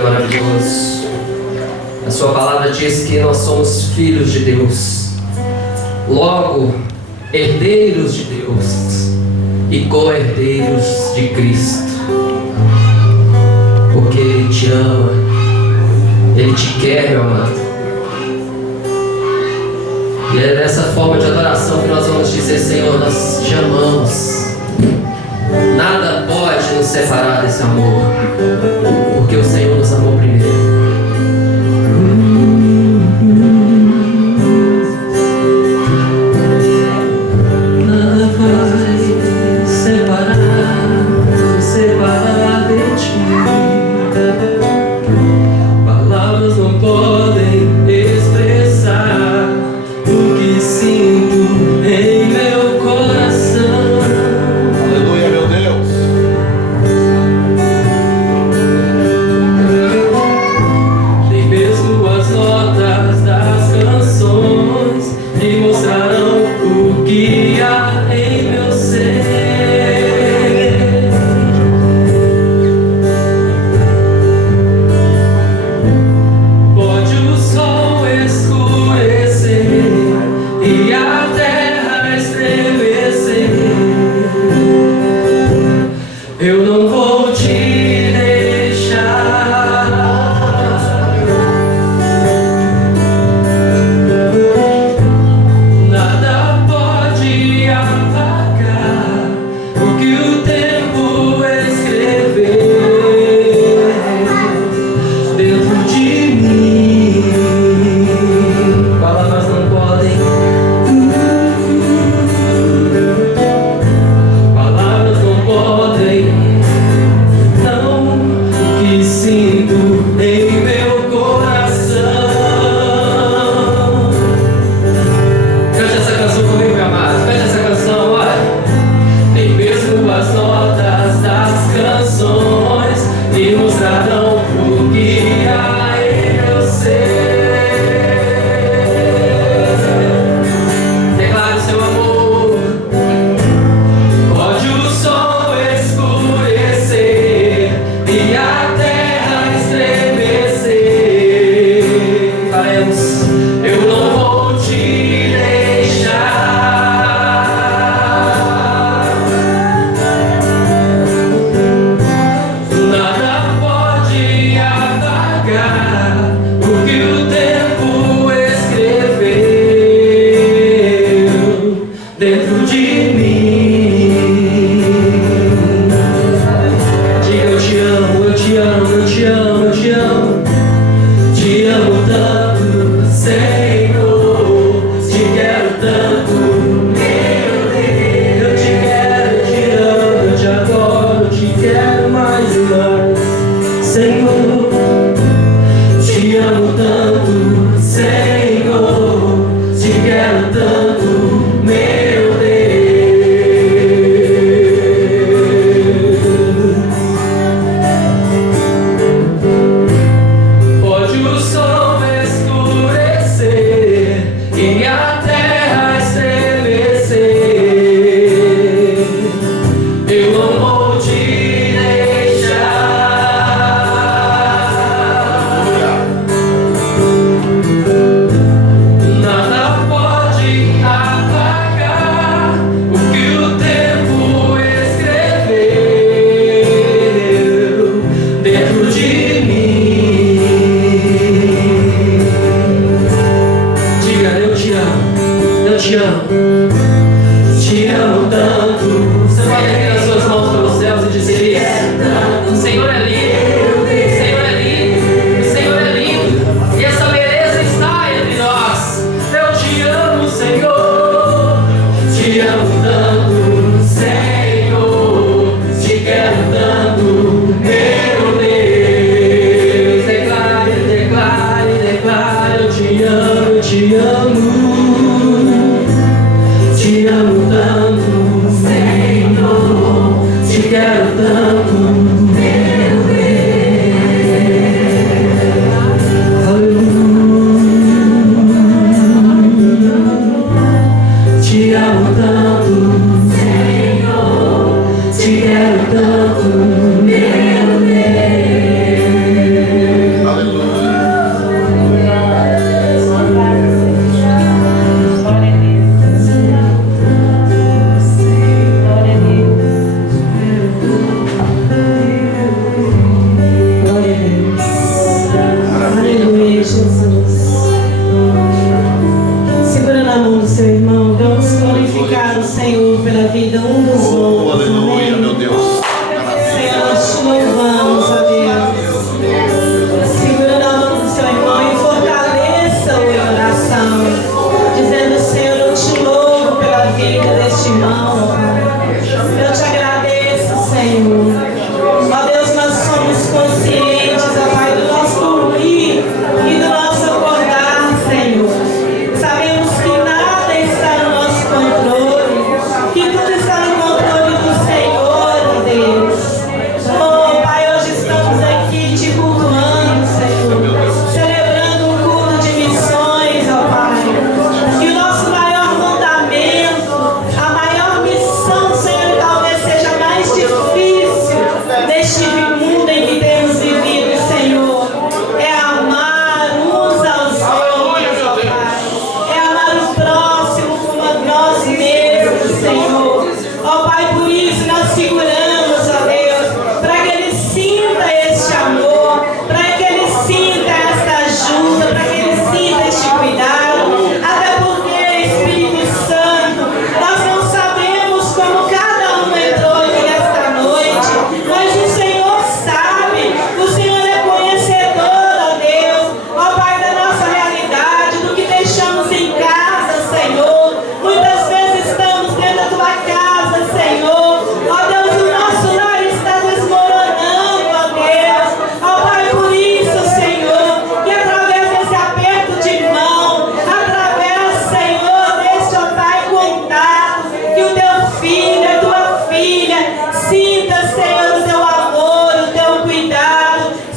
é maravilhoso. A sua palavra diz que nós somos filhos de Deus, logo herdeiros de Deus e co-herdeiros de Cristo, porque Ele te ama, Ele te quer, meu amado. E é dessa forma de adoração que nós vamos dizer: Senhor, nós te amamos. Nada pode nos separar desse amor, porque o Senhor nos amou primeiro. Eu não vou te deixar.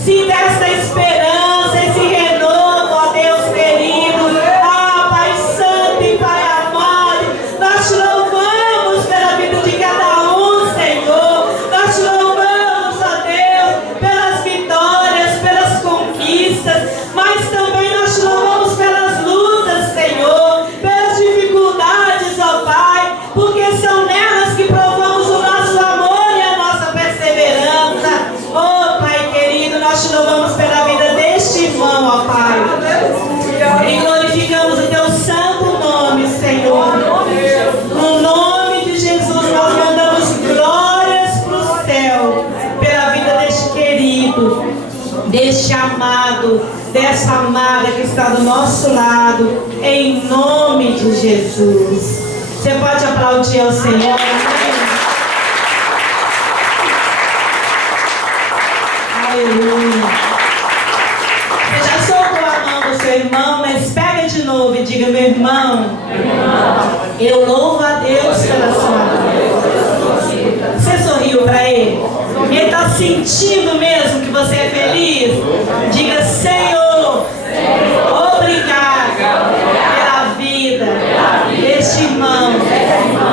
Sinta essa esperança, esse renovo, ó Deus querido. Ah, Pai Santo e Pai amado, nós te louvamos pela vida de cada um, Senhor. Nós te louvamos, ó Deus, pelas vitórias, pelas conquistas, mas também nós te louvamos pelas lutas, Senhor, pelas dificuldades, ó Pai, porque são nelas que provamos o nosso amor e a nossa perseverança. Oh, Pai querido, nós te louvamos pela vida deste irmão, ó Pai. E glorificamos o teu santo nome, Senhor. No nome de Jesus, nós mandamos glórias para o céu pela vida deste querido, deste amado, dessa amada que está do nosso lado, em nome de Jesus. Você pode aplaudir ao Senhor. Aleluia. Você já soltou a mão do seu irmão, mas pega de novo e diga: meu irmão, eu louvo a Deus pela sua vida. Você sorriu para ele? Ele está sentindo mesmo que você é feliz? Diga: Senhor, obrigado pela vida deste irmão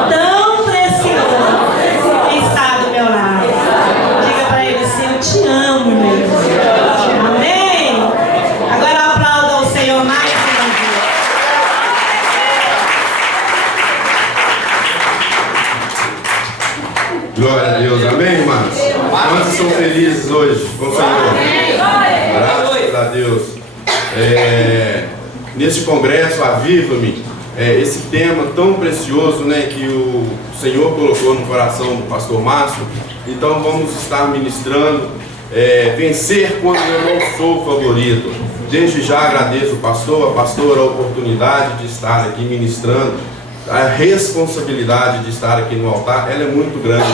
tão precioso que está do meu lado. Diga para ele assim: eu te amo, meu irmão. Amém? Agora aplauda ao Senhor mais uma vez. Glória a Deus, amém, irmãos? Quantos são felizes hoje com o Senhor? Graças a Deus. Neste congresso, Aviva-me, esse tema tão precioso, né, que o Senhor colocou no coração do pastor Márcio. Então vamos estar ministrando, vencer quando eu não sou favorito. Desde já agradeço o pastor, a pastora, a oportunidade de estar aqui ministrando. A responsabilidade de estar aqui no altar, ela é muito grande.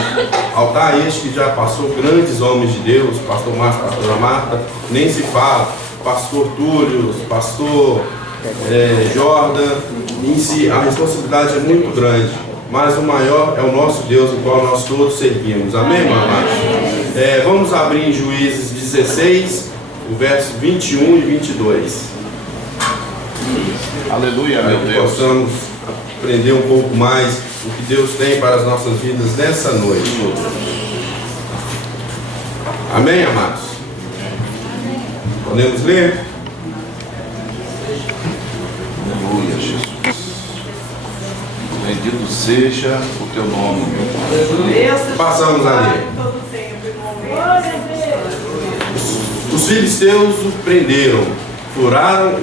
Altar este que já passou grandes homens de Deus, pastor Márcio, pastora Marta, nem se fala, pastor Túlio, pastor Jordan. Em si, a responsabilidade é muito grande, mas o maior é o nosso Deus, o qual nós todos servimos. Amém, irmãos? Vamos abrir em Juízes 16, o verso 21 e 22. Aleluia, meu Deus. Possamos aprender um pouco mais o que Deus tem para as nossas vidas nessa noite. Amém, amados? Podemos ler? Aleluia, Jesus. Bendito seja o teu nome, meu Deus. Passamos a ler. Os filisteus o prenderam, furaram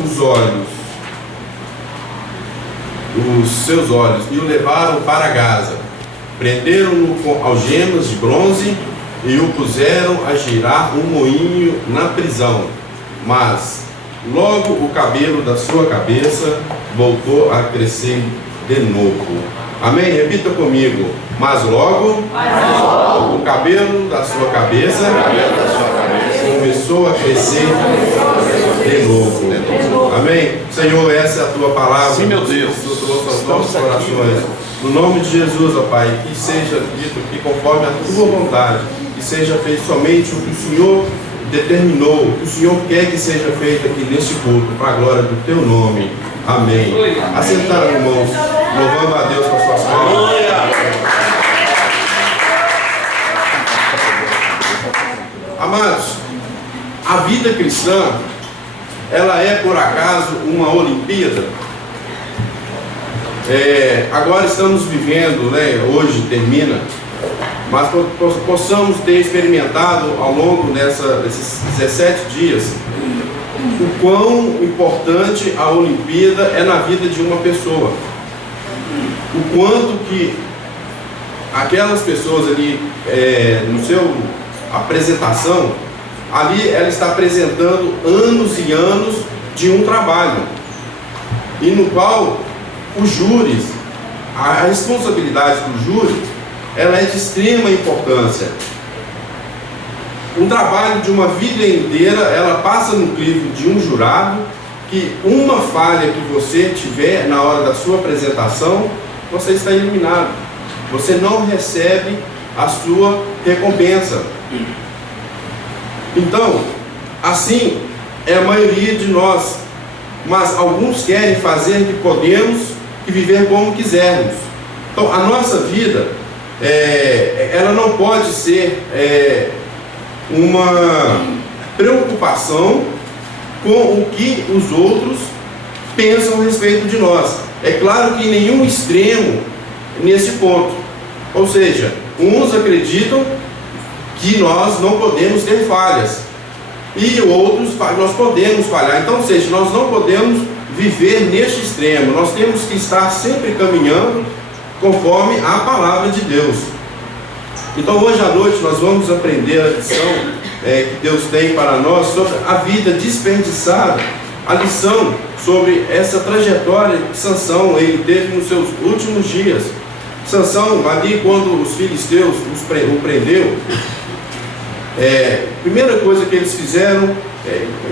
os seus olhos e o levaram para Gaza. Prenderam-no com algemas de bronze e o puseram a girar um moinho na prisão. Mas logo o cabelo da sua cabeça voltou a crescer de novo. Amém? Repita comigo. Mas logo o cabelo da sua cabeça começou a crescer de novo. Amém? Senhor, essa é a tua palavra. Sim, meu Deus. Aos nossos corações. No nome de Jesus, ó Pai, que seja dito que conforme a tua vontade, que seja feito somente o que o Senhor determinou, o que o Senhor quer que seja feito aqui neste culto, para a glória do teu nome. Amém. Assentaram, irmãos, louvando a Deus com as suas palmas. Amados, a vida cristã, ela é por acaso uma Olimpíada? Agora estamos vivendo, né, hoje termina, mas possamos ter experimentado ao longo desses 17 dias o quão importante a Olimpíada é na vida de uma pessoa, o quanto que aquelas pessoas ali, no seu apresentação, ali ela está apresentando anos e anos de um trabalho, e no qual os júris, a responsabilidade do júri, ela é de extrema importância. Um trabalho de uma vida inteira, ela passa no crivo de um jurado, que uma falha que você tiver na hora da sua apresentação, você está eliminado. Você não recebe a sua recompensa. Então, Assim é a maioria de nós, mas alguns querem fazer que podemos e viver como quisermos. Então a nossa vida, ela não pode ser uma preocupação com o que os outros pensam a respeito de nós. É claro que nenhum extremo nesse ponto. Ou seja, uns acreditam que nós não podemos ter falhas e outros nós podemos falhar. Então, ou seja, nós não podemos viver neste extremo. Nós temos que estar sempre caminhando conforme a palavra de Deus. Então, hoje à noite nós vamos aprender a lição que Deus tem para nós sobre a vida desperdiçada, a lição sobre essa trajetória que Sansão ele teve nos seus últimos dias. Sansão, ali quando os filisteus o prendeu, primeira coisa que eles fizeram,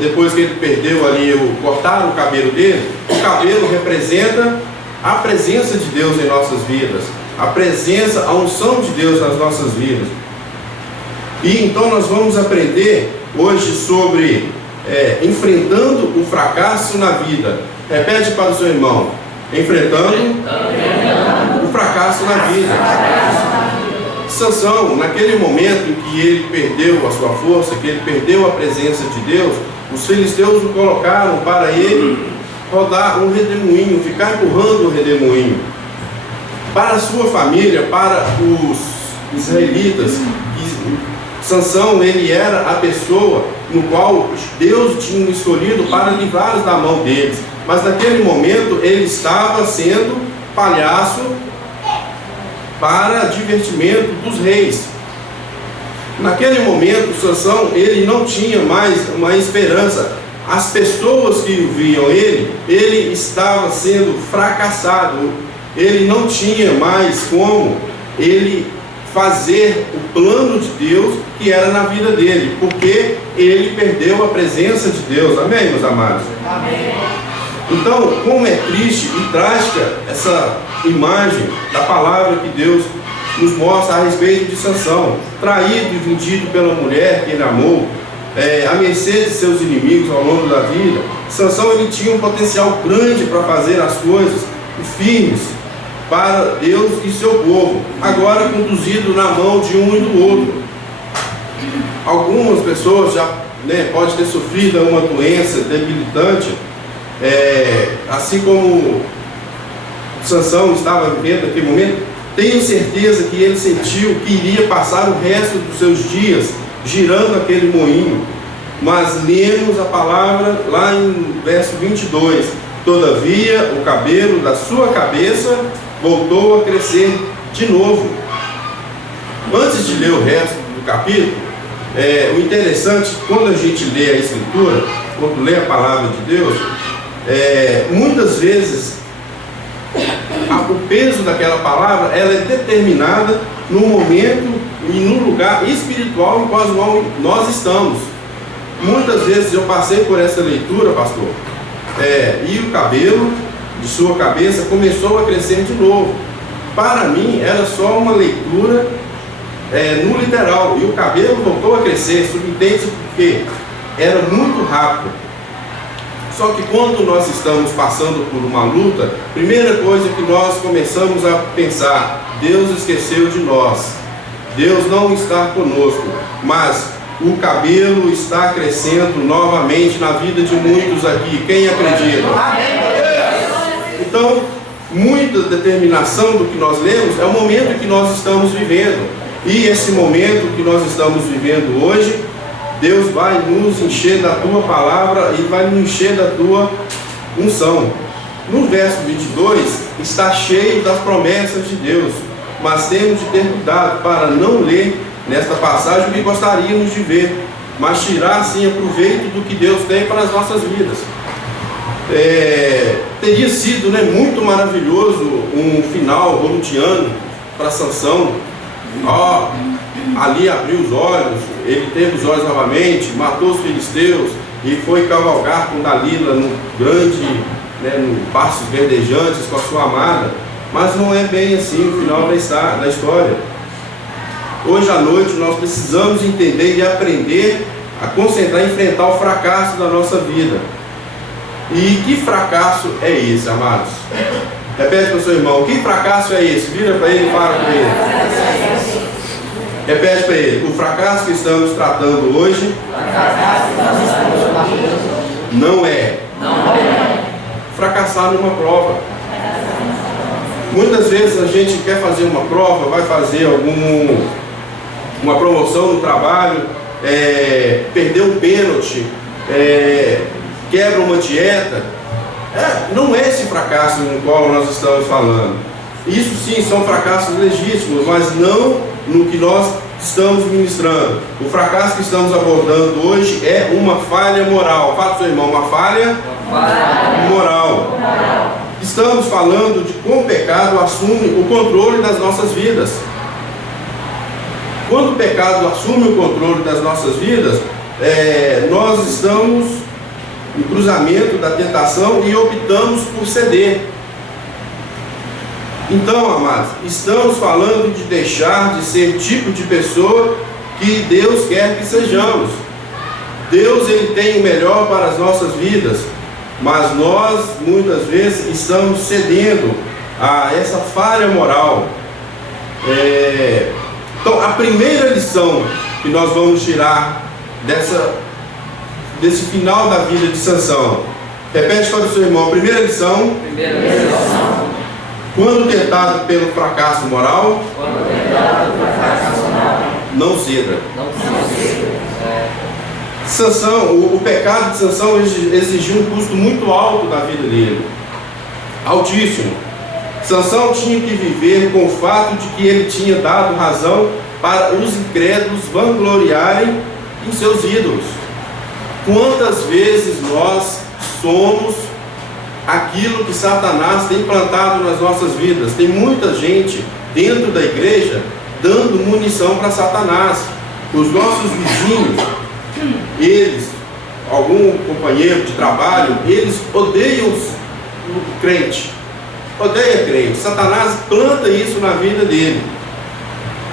depois que ele perdeu ali, cortaram o cabelo dele. O cabelo representa a presença de Deus em nossas vidas, a presença, a unção de Deus nas nossas vidas. E então nós vamos aprender hoje sobre enfrentando o fracasso na vida. Repete para o seu irmão: enfrentando o fracasso na vida. Sansão, naquele momento em que ele perdeu a sua força, que ele perdeu a presença de Deus, os filisteus o colocaram para ele rodar um redemoinho, ficar empurrando o redemoinho. Para a sua família, para os israelitas, Sansão ele era a pessoa no qual Deus tinha escolhido para livrá-los da mão deles. Mas naquele momento ele estava sendo palhaço para divertimento dos reis. Naquele momento Sansão ele não tinha mais uma esperança. As pessoas que viam ele estava sendo fracassado. Ele não tinha mais como ele fazer o plano de Deus que era na vida dele, porque ele perdeu a presença de Deus. Amém, meus amados? Amém. Então, como é triste e trágica essa imagem da palavra que Deus nos mostra a respeito de Sansão, traído e vendido pela mulher que ele amou, à mercê de seus inimigos ao longo da vida. Sansão ele tinha um potencial grande para fazer as coisas firmes para Deus e seu povo, agora conduzido na mão de um e do outro. Algumas pessoas já podem ter sofrido uma doença debilitante, assim como Sansão estava vivendo naquele momento. Tenho certeza que ele sentiu que iria passar o resto dos seus dias girando aquele moinho, mas lemos a palavra lá em verso 22: todavia o cabelo da sua cabeça voltou a crescer de novo. Antes de ler o resto do capítulo, o interessante, quando a gente lê a Escritura, quando lê a palavra de Deus, muitas vezes o peso daquela palavra ela é determinada no momento e no lugar espiritual em qual nós estamos. Muitas vezes eu passei por essa leitura, pastor, e o cabelo de sua cabeça começou a crescer de novo. Para mim era só uma leitura no literal, e o cabelo voltou a crescer, subentende porque era muito rápido. Só que quando nós estamos passando por uma luta, primeira coisa que nós começamos a pensar: Deus esqueceu de nós, Deus não está conosco. Mas o cabelo está crescendo novamente na vida de muitos aqui. Quem acredita? Então, muita determinação do que nós lemos é o momento que nós estamos vivendo. E esse momento que nós estamos vivendo hoje, Deus vai nos encher da tua palavra e vai nos encher da tua unção. No verso 22 está cheio das promessas de Deus, mas temos de ter cuidado para não ler nesta passagem o que gostaríamos de ver, mas tirar sim proveito do que Deus tem para as nossas vidas. Teria sido muito maravilhoso um final hollywoodiano para Sansão. Ali abriu os olhos, ele teve os olhos novamente, matou os filisteus e foi cavalgar com Dalila no grande, no pastos verdejantes com a sua amada. Mas não é bem assim o final da história. Hoje à noite nós precisamos entender e aprender a concentrar em enfrentar o fracasso da nossa vida. E que fracasso é esse, amados? Repete para o seu irmão, que fracasso é esse? Vira para ele e fala para ele. Repete para ele, o fracasso que estamos tratando hoje não é fracassar numa prova. Muitas vezes a gente quer fazer uma prova, vai fazer uma promoção no trabalho, perder um pênalti, quebra uma dieta. Não é esse fracasso no qual nós estamos falando. Isso sim são fracassos legítimos, mas não no que nós estamos ministrando. O fracasso que estamos abordando hoje é uma falha moral. Fala para o seu irmão, uma falha moral. Estamos falando de como o pecado assume o controle das nossas vidas. Quando o pecado assume o controle das nossas vidas, nós estamos no cruzamento da tentação e optamos por ceder. Então, amados, estamos falando de deixar de ser tipo de pessoa que Deus quer que sejamos. Deus, Ele tem o melhor para as nossas vidas, mas nós, muitas vezes, estamos cedendo a essa falha moral. Então, a primeira lição que nós vamos tirar desse final da vida de Sansão, repete para o seu irmão, primeira lição. Quando tentado pelo fracasso moral, não ceda. Sansão, o pecado de Sansão exigiu um custo muito alto da vida dele, altíssimo. Sansão tinha que viver com o fato de que ele tinha dado razão para os incrédulos vangloriarem em seus ídolos. Quantas vezes nós somos aquilo que Satanás tem plantado nas nossas vidas? Tem muita gente dentro da igreja dando munição para Satanás. Os nossos vizinhos, eles, algum companheiro de trabalho, eles odeiam o crente, odeia crente. Satanás planta isso na vida dele.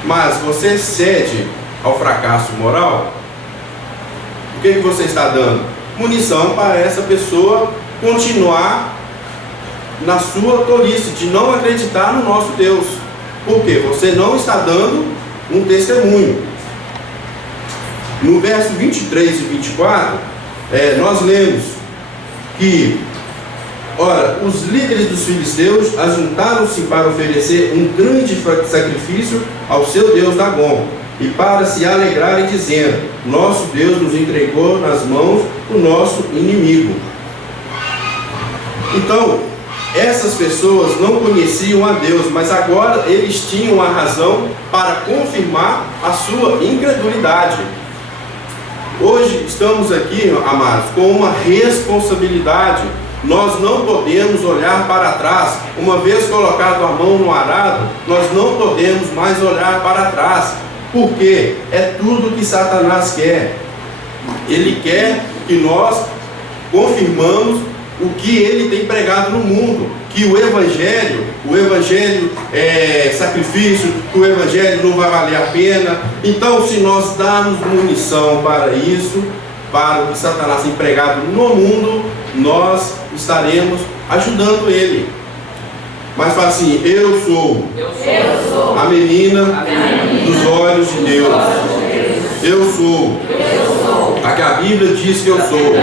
Mas você cede ao fracasso moral, o que você está dando? Munição para essa pessoa continuar na sua tolice de não acreditar no nosso Deus. Por quê? Você não está dando um testemunho. No verso 23 e 24, nós lemos que, ora, os líderes dos filisteus ajuntaram-se para oferecer um grande sacrifício ao seu Deus Dagom, e para se alegrarem, dizendo: nosso Deus nos entregou nas mãos do nosso inimigo. Então, essas pessoas não conheciam a Deus, mas agora eles tinham a razão para confirmar a sua incredulidade. Hoje estamos aqui, amados, com uma responsabilidade. Nós não podemos olhar para trás. Uma vez colocado a mão no arado, nós não podemos mais olhar para trás. Porque é tudo que Satanás quer. Ele quer que nós confirmamos o que ele tem pregado no mundo, que o evangelho é sacrifício, que o evangelho não vai valer a pena. Então, se nós darmos munição para isso, para o que Satanás tem pregado no mundo, nós estaremos ajudando ele. Mas fala assim: eu sou a menina dos olhos de Deus. Eu sou a que a Bíblia diz que eu sou.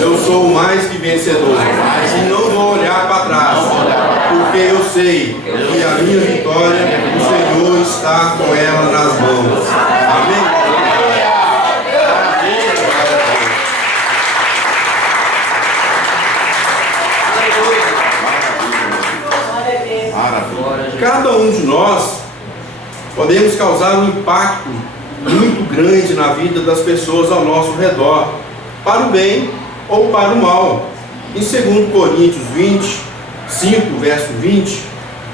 Eu sou mais que vencedor. E não vou olhar para trás, porque eu sei que a minha vitória, o Senhor está com ela nas mãos. Amém? Cada um de nós podemos causar um impacto muito grande na vida das pessoas ao nosso redor, para o bem ou para o mal. Em 2 Coríntios 25, verso 20,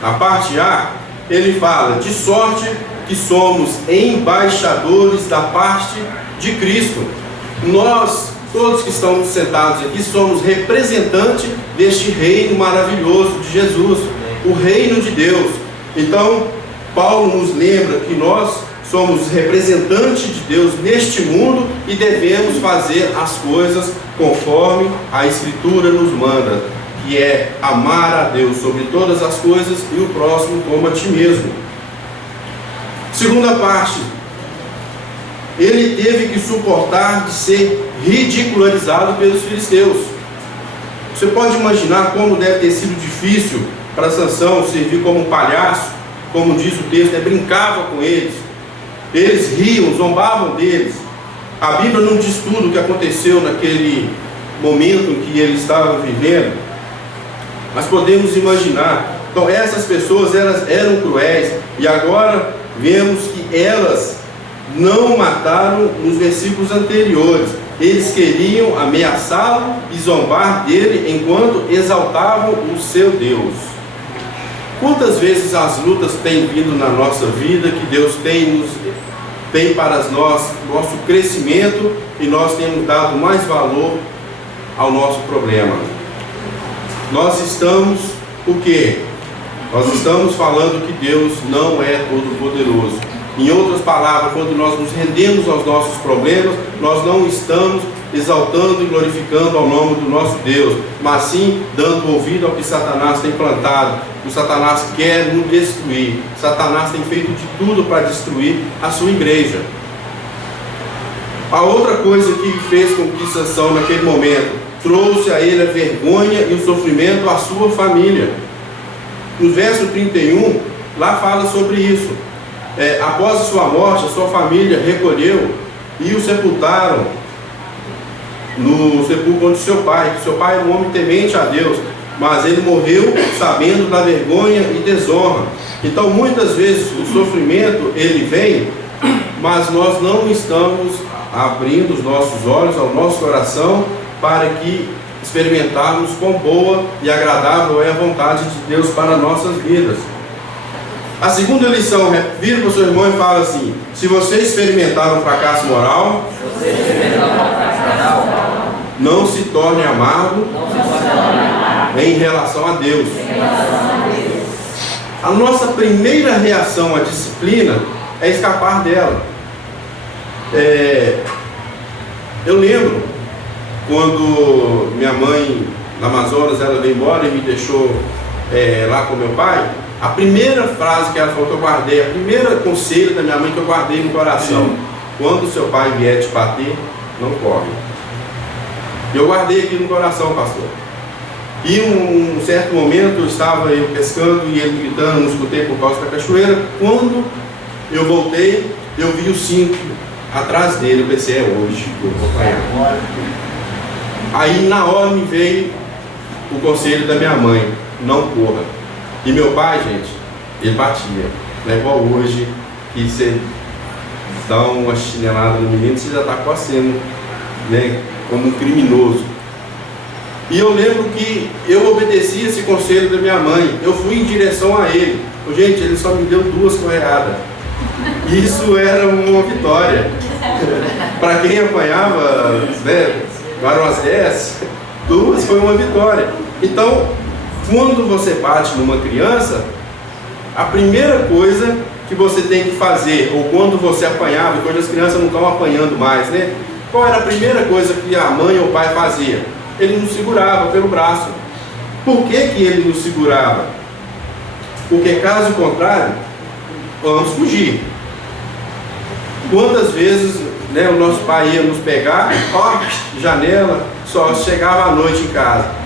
na parte A, ele fala: de sorte que somos embaixadores da parte de Cristo. Nós, todos que estamos sentados aqui, somos representantes deste reino maravilhoso de Jesus, o reino de Deus. Então, Paulo nos lembra que nós somos representantes de Deus neste mundo e devemos fazer as coisas conforme a Escritura nos manda, que é amar a Deus sobre todas as coisas e o próximo como a ti mesmo. Segunda parte, ele teve que suportar de ser ridicularizado pelos filisteus. Você pode imaginar como deve ter sido difícil para Sansão servir como um palhaço, como diz o texto, brincava com eles. Eles riam, zombavam deles. A Bíblia não diz tudo o que aconteceu naquele momento em que ele estava vivendo, mas podemos imaginar. Então essas pessoas, elas eram cruéis, e agora vemos que elas não mataram nos versículos anteriores. Eles queriam ameaçá-lo e zombar dele enquanto exaltavam o seu Deus. Quantas vezes as lutas têm vindo na nossa vida, que Deus tem para nós, nosso crescimento, e nós temos dado mais valor ao nosso problema? Nós estamos, o quê? Nós estamos falando que Deus não é todo-poderoso. Em outras palavras, quando nós nos rendemos aos nossos problemas, nós não estamos exaltando e glorificando ao nome do nosso Deus, mas sim dando ouvido ao que Satanás tem plantado. O Satanás quer nos destruir. Satanás tem feito de tudo para destruir a sua igreja. A outra coisa que fez com que Sansão naquele momento trouxe a ele a vergonha e o sofrimento à sua família. No verso 31, lá fala sobre isso. Após a sua morte, a sua família recolheu e o sepultaram no sepulcro de seu pai. Seu pai era um homem temente a Deus, mas ele morreu sabendo da vergonha e desonra. Então muitas vezes o sofrimento ele vem, mas nós não estamos abrindo os nossos olhos ao nosso coração para que experimentarmos quão boa e agradável é a vontade de Deus para nossas vidas. A segunda lição, vira para o seu irmão e fala assim: se você experimentar um fracasso moral, não se torne amargo em relação a Deus. A nossa primeira reação à disciplina é escapar dela. Eu lembro quando minha mãe, na Amazonas, ela veio embora e me deixou lá com meu pai. A primeira frase que ela falou, que eu guardei, a primeira conselho da minha mãe que eu guardei no coração: quando seu pai vier te bater, não corre. E eu guardei aqui no coração, pastor. E um certo momento estava eu pescando e ele gritando, não escutei por causa da cachoeira. Quando eu voltei, eu vi o cinto atrás dele. Eu pensei: é hoje que eu vou apanhar. Aí na hora me veio o conselho da minha mãe: não corra. E meu pai, gente, ele batia. Não é igual hoje, que você dá uma chinelada no menino, você já está quase sendo, né, como um criminoso. E eu lembro que eu obedeci esse conselho da minha mãe. Eu fui em direção a ele. Gente, ele só me deu 2 correadas. Isso era uma vitória. Para quem apanhava, né, eram as 10, 2 foi uma vitória. Então, quando você bate numa criança, a primeira coisa que você tem que fazer, ou quando você apanhava, e hoje as crianças não estão apanhando mais, né? Qual era a primeira coisa que a mãe ou o pai fazia? Ele nos segurava pelo braço. Por que que ele nos segurava? Porque caso contrário, vamos fugir. Quantas vezes, né, o nosso pai ia nos pegar, janela, só chegava à noite em casa.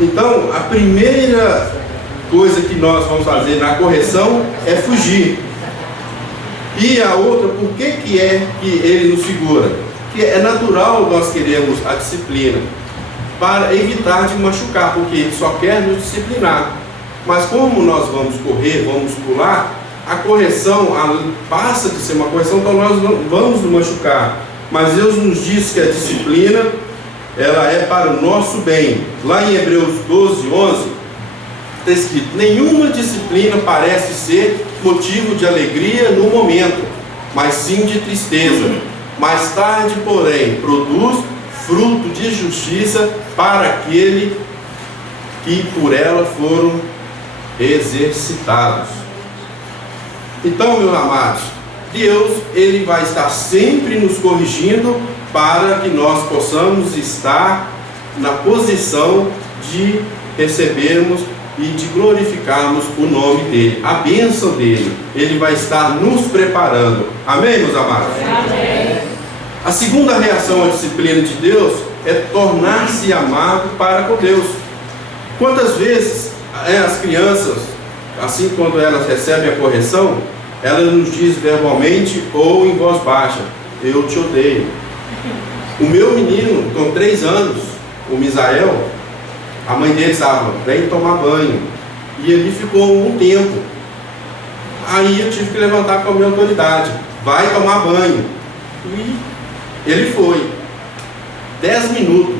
Então, a primeira coisa que nós vamos fazer na correção é fugir. E a outra, por que que é que ele nos segura? Que é natural nós queremos a disciplina para evitar de machucar, porque ele só quer nos disciplinar. Mas como nós vamos correr, vamos pular, a correção passa de ser uma correção, então nós não vamos nos machucar. Mas Deus nos diz que a disciplina, ela é para o nosso bem. Lá em Hebreus 12, 11, está escrito: nenhuma disciplina parece ser motivo de alegria no momento, mas sim de tristeza. Mais tarde, porém, produz fruto de justiça para aquele que por ela foram exercitados. Então, meus amados, Deus, Ele vai estar sempre nos corrigindo para que nós possamos estar na posição de recebermos e de glorificarmos o nome dEle, a bênção dEle. Ele vai estar nos preparando. Amém, meus amados? Amém. A segunda reação à disciplina de Deus é tornar-se amargo para com Deus. Quantas vezes as crianças, assim quando elas recebem a correção, elas nos dizem verbalmente ou em voz baixa: eu te odeio. O meu menino, com 3 anos, o Misael, a mãe dele estava, vem tomar banho. E ele ficou um tempo. Aí eu tive que levantar com a minha autoridade: vai tomar banho. E ele foi. 10 minutos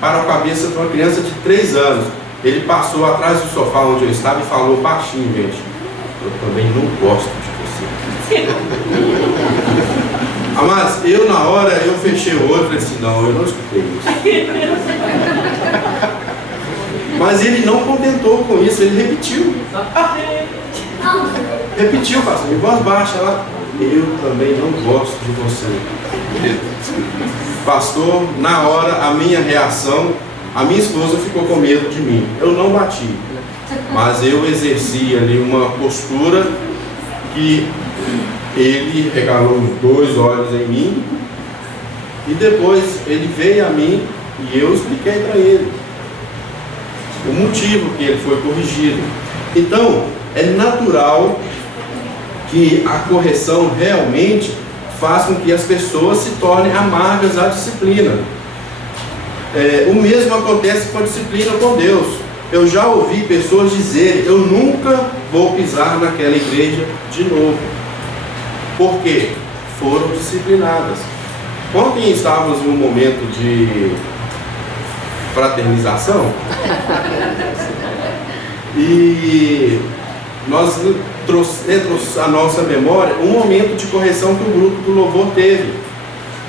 para a cabeça de uma criança de 3 anos. Ele passou atrás do sofá onde eu estava e falou baixinho: gente, eu também não gosto de você. Amados, eu na hora, eu fechei o olho e falei assim: não, eu não escutei isso. Mas ele não contentou com isso, ele repetiu. Repetiu, pastor, em voz baixa lá: eu também não gosto de você. Pastor, na hora, a minha reação, a minha esposa ficou com medo de mim. Eu não bati, mas eu exerci ali uma postura que ele regalou os 2 olhos em mim, e depois ele veio a mim e eu expliquei para ele o motivo que ele foi corrigido. Então, é natural que a correção realmente faz com que as pessoas se tornem amargas à disciplina. O mesmo acontece com a disciplina com Deus. Eu já ouvi pessoas dizerem: eu nunca vou pisar naquela igreja de novo. Por quê? Foram disciplinadas. Ontem estávamos em um momento de fraternização e nós trouxe à nossa memória um momento de correção que o grupo do louvor teve.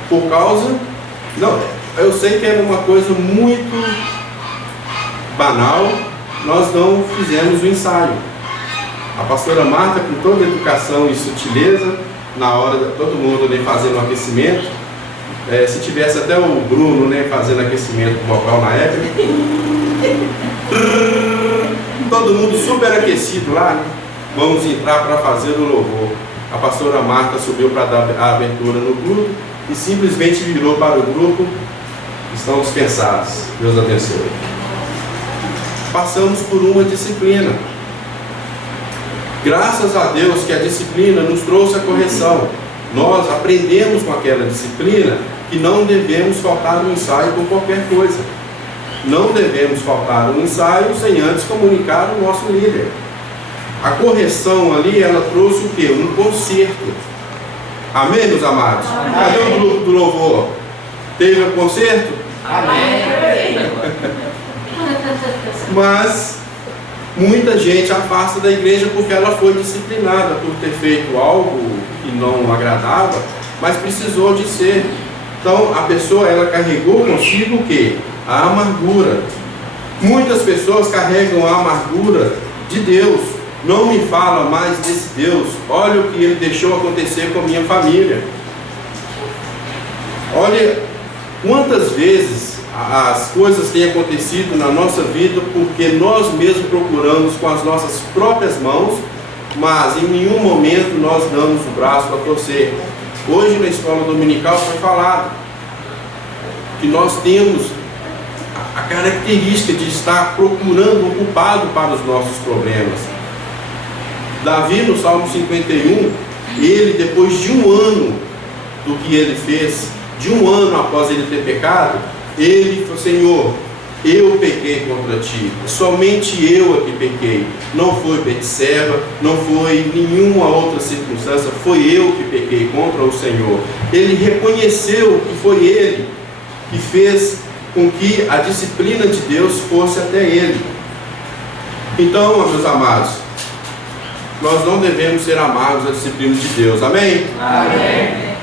Por causa... Não, eu sei que era uma coisa muito banal, nós não fizemos o ensaio. A pastora Marta, com toda a educação e sutileza, na hora de todo mundo fazendo o aquecimento, se tivesse até o Bruno fazendo aquecimento vocal na época, todo mundo super aquecido lá, vamos entrar para fazer o louvor. A pastora Marta subiu para dar a abertura no grupo e simplesmente virou para o grupo: estão dispensados, Deus abençoe. Passamos por uma disciplina. Graças a Deus que a disciplina nos trouxe a correção. Nós aprendemos com aquela disciplina que não devemos faltar no ensaio por qualquer coisa. Não devemos faltar no ensaio sem antes comunicar o nosso líder. A correção ali, ela trouxe o quê? Um conserto. Amém, meus amados? Amém. Cadê o grupo do louvor? Teve um conserto? Amém. Mas muita gente afasta da igreja porque ela foi disciplinada por ter feito algo que não agradava, mas precisou de ser. Então a pessoa, ela carregou consigo o quê? A amargura. Muitas pessoas carregam a amargura de Deus. Não me fala mais desse Deus. Olha o que Ele deixou acontecer com a minha família. Olha quantas vezes as coisas têm acontecido na nossa vida porque nós mesmos procuramos com as nossas próprias mãos, mas em nenhum momento nós damos o braço para torcer. Hoje na escola dominical foi falado que nós temos a característica de estar procurando um culpado para os nossos problemas. Davi, no Salmo 51, ele, depois de um ano do que ele fez, de um ano após ele ter pecado, ele falou: Senhor, eu pequei contra ti, somente eu aqui pequei. Não foi Betseba, não foi nenhuma outra circunstância, foi eu que pequei contra o Senhor. Ele reconheceu que foi ele que fez com que a disciplina de Deus fosse até ele. Então, meus amados, nós não devemos ser amargos à disciplina de Deus. Amém? Amém.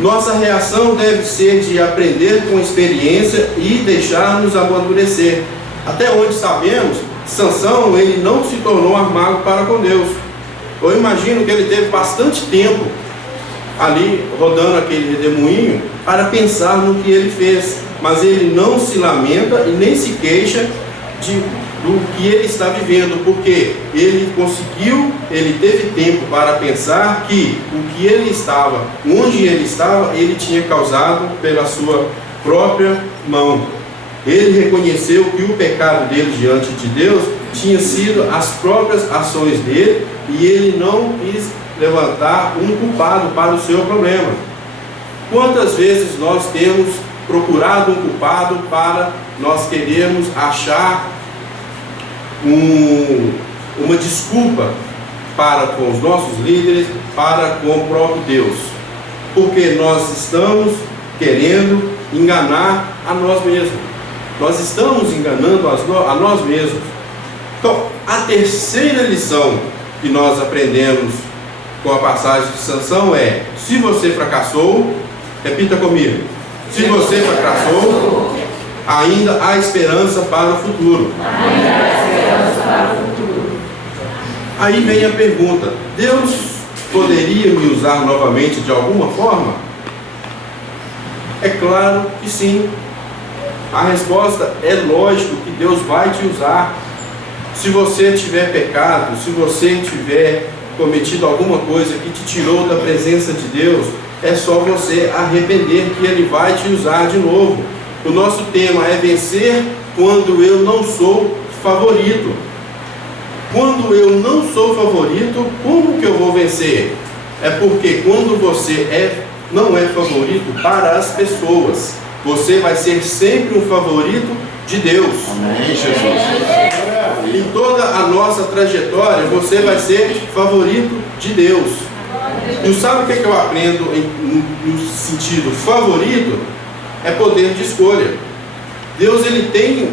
Nossa reação deve ser de aprender com experiência e deixar-nos amadurecer. Até onde sabemos, Sansão, ele não se tornou amargo para com Deus. Eu imagino que ele teve bastante tempo ali rodando aquele redemoinho para pensar no que ele fez, mas ele não se lamenta e nem se queixa do que ele está vivendo, porque ele conseguiu, ele teve tempo para pensar que o que ele estava, onde ele estava, ele tinha causado pela sua própria mão. Ele reconheceu que o pecado dele diante de Deus tinha sido as próprias ações dele, e ele não quis levantar um culpado para o seu problema. Quantas vezes nós temos procurado um culpado para nós querermos achar uma desculpa para com os nossos líderes, para com o próprio Deus, porque nós estamos querendo enganar a nós mesmos, nós estamos enganando a nós mesmos. Então, a terceira lição que nós aprendemos com a passagem de Sansão é: se você fracassou, repita comigo, se você fracassou, ainda há esperança para o futuro. Aí vem a pergunta: Deus poderia me usar novamente de alguma forma? É claro que sim. A resposta é lógico que Deus vai te usar. Se você tiver pecado, se você tiver cometido alguma coisa que te tirou da presença de Deus, é só você arrepender que Ele vai te usar de novo. O nosso tema é vencer quando eu não sou favorito. Quando eu não sou favorito, como que eu vou vencer? É porque quando você não é favorito para as pessoas, você vai ser sempre um favorito de Deus. Amém, Jesus. Em toda a nossa trajetória, você vai ser favorito de Deus. E sabe o que eu aprendo no sentido favorito? É poder de escolha. Deus, ele tem,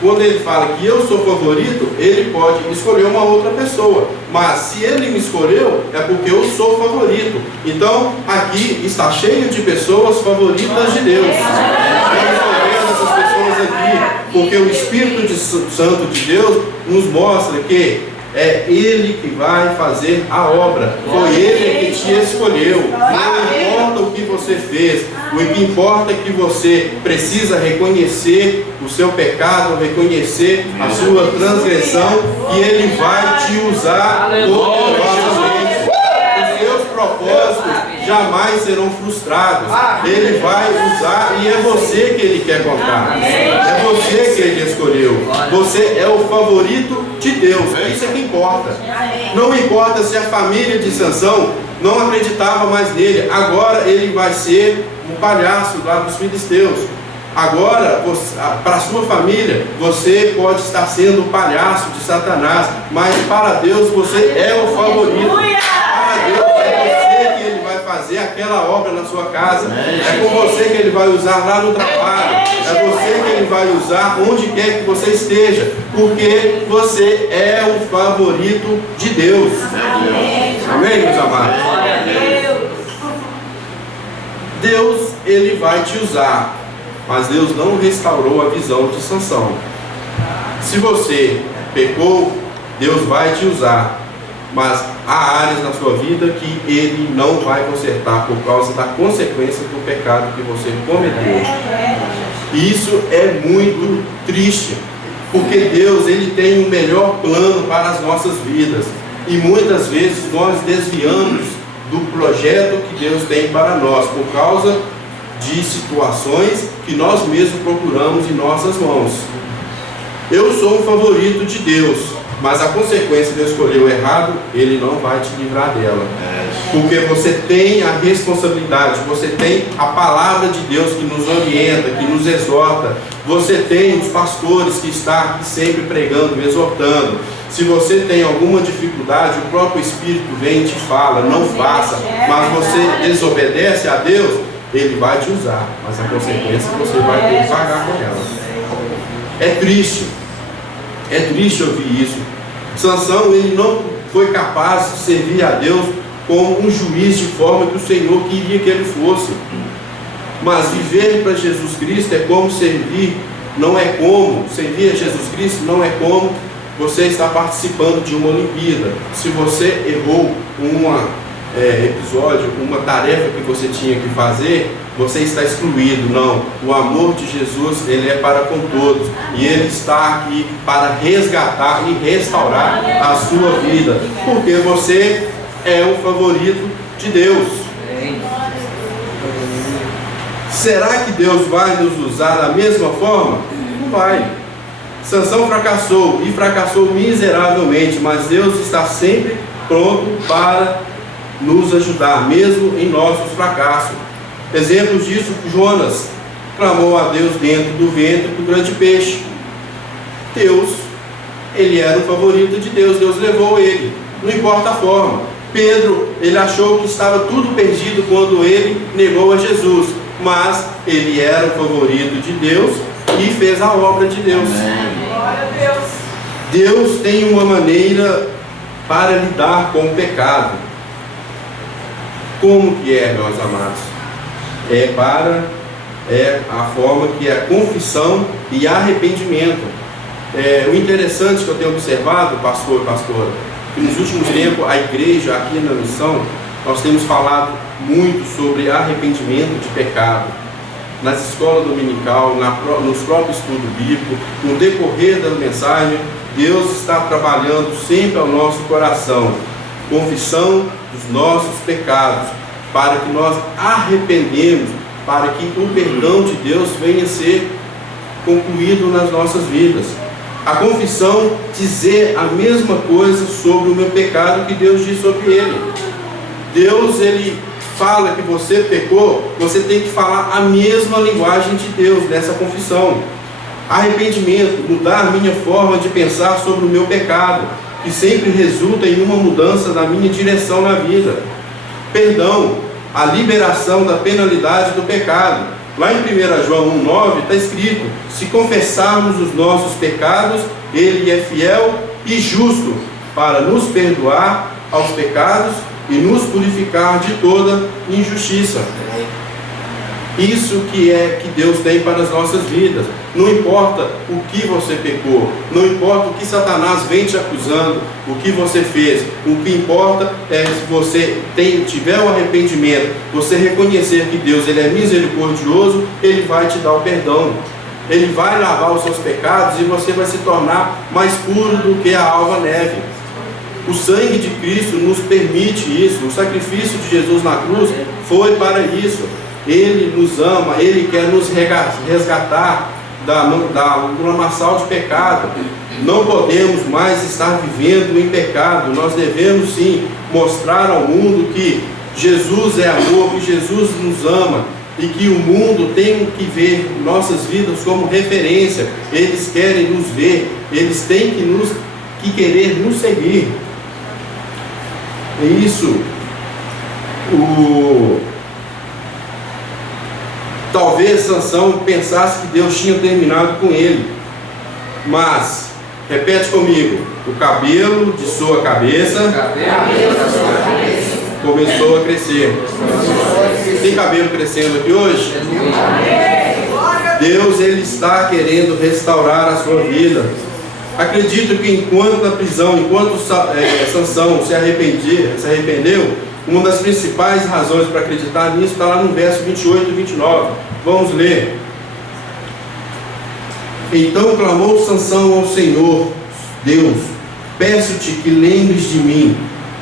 quando ele fala que eu sou favorito, ele pode escolher uma outra pessoa, mas se ele me escolheu, é porque eu sou favorito. Então, aqui está cheio de pessoas favoritas de Deus. Eu estou vendo essas pessoas aqui, porque o Espírito Santo de Deus nos mostra que é Ele que vai fazer a obra. Foi Ele que te escolheu. Não importa o que você fez, o que importa é que você precisa reconhecer o seu pecado, reconhecer a sua transgressão, e Ele vai te usar poderosamente. Os seus propósitos jamais serão frustrados. Ele vai usar, e é você que Ele quer contar. É você que Ele escolheu. Você é o favorito de Deus. Isso é que importa. Não importa se a família de Sansão não acreditava mais nele. Agora ele vai ser um palhaço lá dos filisteus. Agora, para a sua família, você pode estar sendo o palhaço de Satanás, mas para Deus você é o favorito. Para Deus é você que Ele vai fazer aquela obra na sua casa. É com você que Ele vai usar lá no trabalho. É você que Ele vai usar onde quer que você esteja, porque você é o favorito de Deus. Amém, meus amados? Deus, Ele vai te usar, mas Deus não restaurou a visão de Sansão. Se você pecou, Deus vai te usar, mas há áreas na sua vida que Ele não vai consertar por causa da consequência do pecado que você cometeu. E isso é muito triste, porque Deus, Ele tem um melhor plano para as nossas vidas, e muitas vezes nós desviamos do projeto que Deus tem para nós por causa de situações que nós mesmos procuramos em nossas mãos. Eu sou um favorito de Deus, mas a consequência de eu escolher o errado, Ele não vai te livrar dela. Porque você tem a responsabilidade, você tem a palavra de Deus que nos orienta, que nos exorta. Você tem os pastores que estão aqui sempre pregando, exortando. Se você tem alguma dificuldade, o próprio Espírito vem e te fala, não faça. Mas você desobedece a Deus, Ele vai te usar, mas a consequência você vai ter que pagar com ela. É triste ouvir isso. Sansão, ele não foi capaz de servir a Deus como um juiz de forma que o Senhor queria que ele fosse. Mas viver para Jesus Cristo é como servir, servir a Jesus Cristo não é como você está participando de uma Olimpíada. Se você errou episódio, uma tarefa que você tinha que fazer, você está excluído. Não, o amor de Jesus, ele é para com todos, e ele está aqui para resgatar e restaurar a sua vida, porque você é o favorito de Deus. Será que Deus vai nos usar da mesma forma? Não vai. Sansão fracassou, e fracassou miseravelmente, mas Deus está sempre pronto para nos ajudar, mesmo em nossos fracassos. Exemplos disso: Jonas clamou a Deus dentro do ventre do grande peixe. Deus, ele era o favorito de Deus, Deus levou ele, não importa a forma. Pedro, ele achou que estava tudo perdido quando ele negou a Jesus, mas ele era o favorito de Deus e fez a obra de Deus. Glória a Deus. Deus tem uma maneira para lidar com o pecado. Como que é, meus amados? É a forma que é a confissão e arrependimento. O interessante que eu tenho observado, pastor e pastora, que nos últimos tempos a igreja aqui na missão, nós temos falado muito sobre arrependimento de pecado. Nas escolas dominical, nos próprios estudos bíblicos, no decorrer da mensagem, Deus está trabalhando sempre ao nosso coração. Confissão dos nossos pecados, para que nós arrependemos, para que o perdão de Deus venha a ser concluído nas nossas vidas. A confissão dizer a mesma coisa sobre o meu pecado que Deus diz sobre ele. Deus, ele fala que você pecou, você tem que falar a mesma linguagem de Deus nessa confissão. Arrependimento, mudar a minha forma de pensar sobre o meu pecado, que sempre resulta em uma mudança da minha direção na vida. Perdão, a liberação da penalidade do pecado. Lá em 1 João 1,9 está escrito: se confessarmos os nossos pecados, ele é fiel e justo para nos perdoar aos pecados e nos purificar de toda injustiça. Isso que é que Deus tem para as nossas vidas. Não importa o que você pecou, não importa o que Satanás vem te acusando, o que você fez. O que importa é se você tiver o arrependimento, você reconhecer que Deus, ele é misericordioso, ele vai te dar o perdão. Ele vai lavar os seus pecados e você vai se tornar mais puro do que a alva neve. O sangue de Cristo nos permite isso. O sacrifício de Jesus na cruz foi para isso. Ele nos ama, ele quer nos resgatar do lamaçal de pecado. Não podemos mais estar vivendo em pecado. Nós devemos sim mostrar ao mundo que Jesus é amor, que Jesus nos ama, e que o mundo tem que ver nossas vidas como referência. Eles querem nos ver, eles têm que querer nos seguir. É isso. Talvez Sansão pensasse que Deus tinha terminado com ele, mas, repete comigo: o cabelo de sua cabeça começou a crescer. Tem cabelo crescendo aqui hoje? Deus, ele está querendo restaurar a sua vida. Acredito que enquanto na prisão, enquanto Sansão se arrependeu, uma das principais razões para acreditar nisso está lá no verso 28 e 29. Vamos ler. Então clamou Sansão ao Senhor: Deus, peço-te que lembres de mim.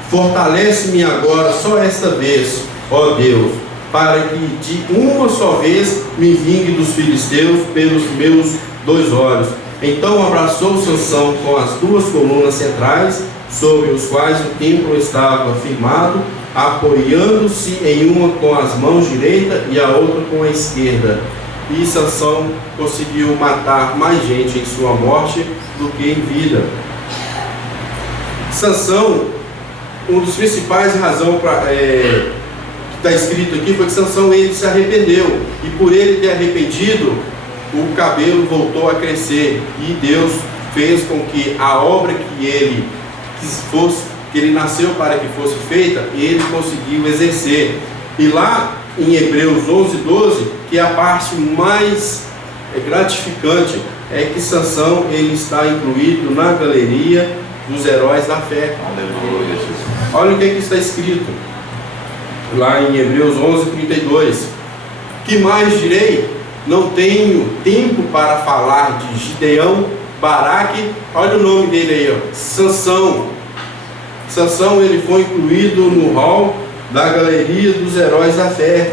Fortalece-me agora, só esta vez, ó Deus, para que de uma só vez me vingue dos filisteus pelos meus 2 olhos. Então abraçou Sansão com as 2 colunas centrais, sobre os quais o templo estava firmado, apoiando-se em uma com as mãos direita e a outra com a esquerda. E Sansão conseguiu matar mais gente em sua morte do que em vida. Sansão, uma das principais razões que está escrito aqui foi que Sansão, ele se arrependeu, e por ele ter arrependido, o cabelo voltou a crescer, e Deus fez com que a obra que ele nasceu para que fosse feita, ele conseguiu exercer. E lá em Hebreus 11:12, que é a parte mais gratificante, é que Sansão ele está incluído na galeria dos heróis da fé. Aleluia, Jesus. Olha o que está escrito lá em Hebreus 11:32. Que mais direi? Não tenho tempo para falar de Gideão, Baraque, olha o nome dele aí, ó, Sansão. Sansão ele foi incluído no hall da galeria dos heróis da fé.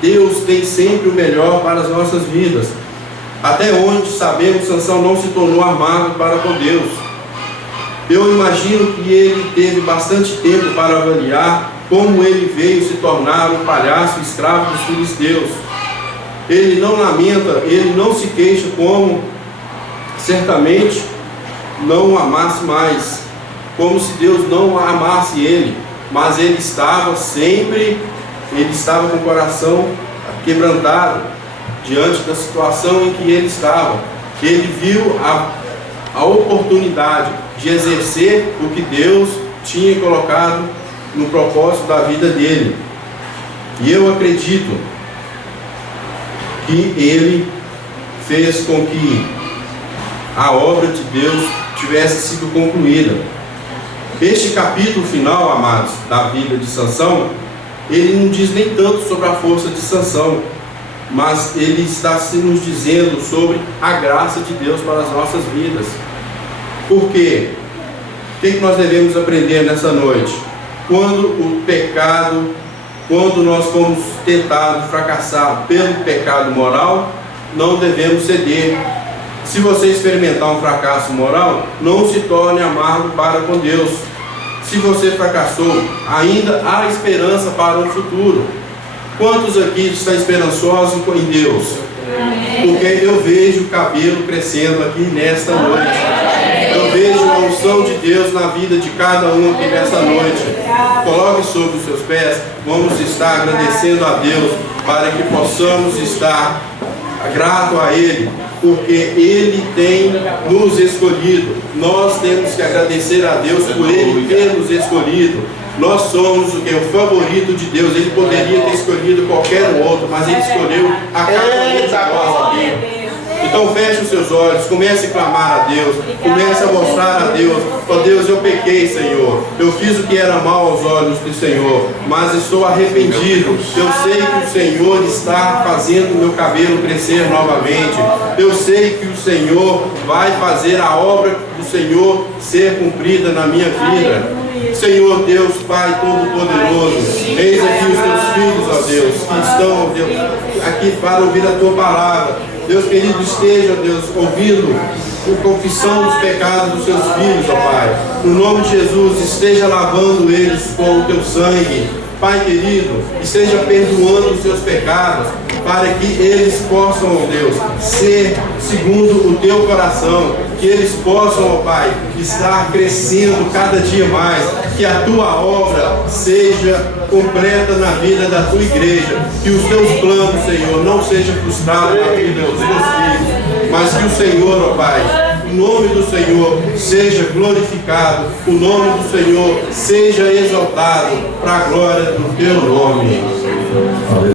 Deus tem sempre o melhor para as nossas vidas. Até onde sabemos, Sansão não se tornou amargo para com Deus. Eu imagino que ele teve bastante tempo para avaliar como ele veio se tornar um palhaço escravo dos filisteus. Ele não lamenta, ele não se queixa, como certamente não o amasse mais, como se Deus não amasse ele, mas ele estava com o coração quebrantado diante da situação em que ele estava. Ele viu a oportunidade de exercer o que Deus tinha colocado no propósito da vida dele. E eu acredito que ele fez com que a obra de Deus tivesse sido concluída. Este capítulo final, amados, da vida de Sansão, ele não diz nem tanto sobre a força de Sansão, mas ele está nos dizendo sobre a graça de Deus para as nossas vidas. Por quê? O que nós devemos aprender nessa noite? Quando nós fomos tentados fracassar pelo pecado moral, não devemos ceder. Se você experimentar um fracasso moral, não se torne amargo para com Deus. Se você fracassou, ainda há esperança para um futuro. Quantos aqui estão esperançosos em Deus? Porque eu vejo o cabelo crescendo aqui nesta noite. Eu vejo a unção de Deus na vida de cada um aqui nessa noite. Coloque sobre os seus pés. Vamos estar agradecendo a Deus para que possamos estar grato a Ele, porque Ele tem nos escolhido. Nós temos que agradecer a Deus por Ele ter nos escolhido. Nós somos o favorito de Deus. Ele poderia ter escolhido qualquer outro, mas Ele escolheu a cada um de nós aqui. Então feche os seus olhos, comece a clamar a Deus, comece a mostrar a Deus: ó Deus, eu pequei, Senhor, eu fiz o que era mal aos olhos do Senhor, mas estou arrependido. Eu sei que o Senhor está fazendo o meu cabelo crescer novamente. Eu sei que o Senhor vai fazer a obra do Senhor ser cumprida na minha vida. Senhor Deus, Pai Todo-Poderoso, eis aqui os teus filhos, ó Deus, que estão, ó Deus, aqui para ouvir a tua palavra. Deus querido, esteja, Deus, ouvindo a confissão dos pecados dos seus filhos, ó Pai. No nome de Jesus, esteja lavando eles com o teu sangue. Pai querido, esteja perdoando os seus pecados, para que eles possam, ó Deus, ser segundo o teu coração, que eles possam, ó Pai, estar crescendo cada dia mais, que a tua obra seja completa na vida da tua igreja, que os teus planos, Senhor, não sejam frustrados na vida dos teus filhos, mas que o Senhor, ó Pai, o nome do Senhor seja glorificado, o nome do Senhor seja exaltado para a glória do teu nome.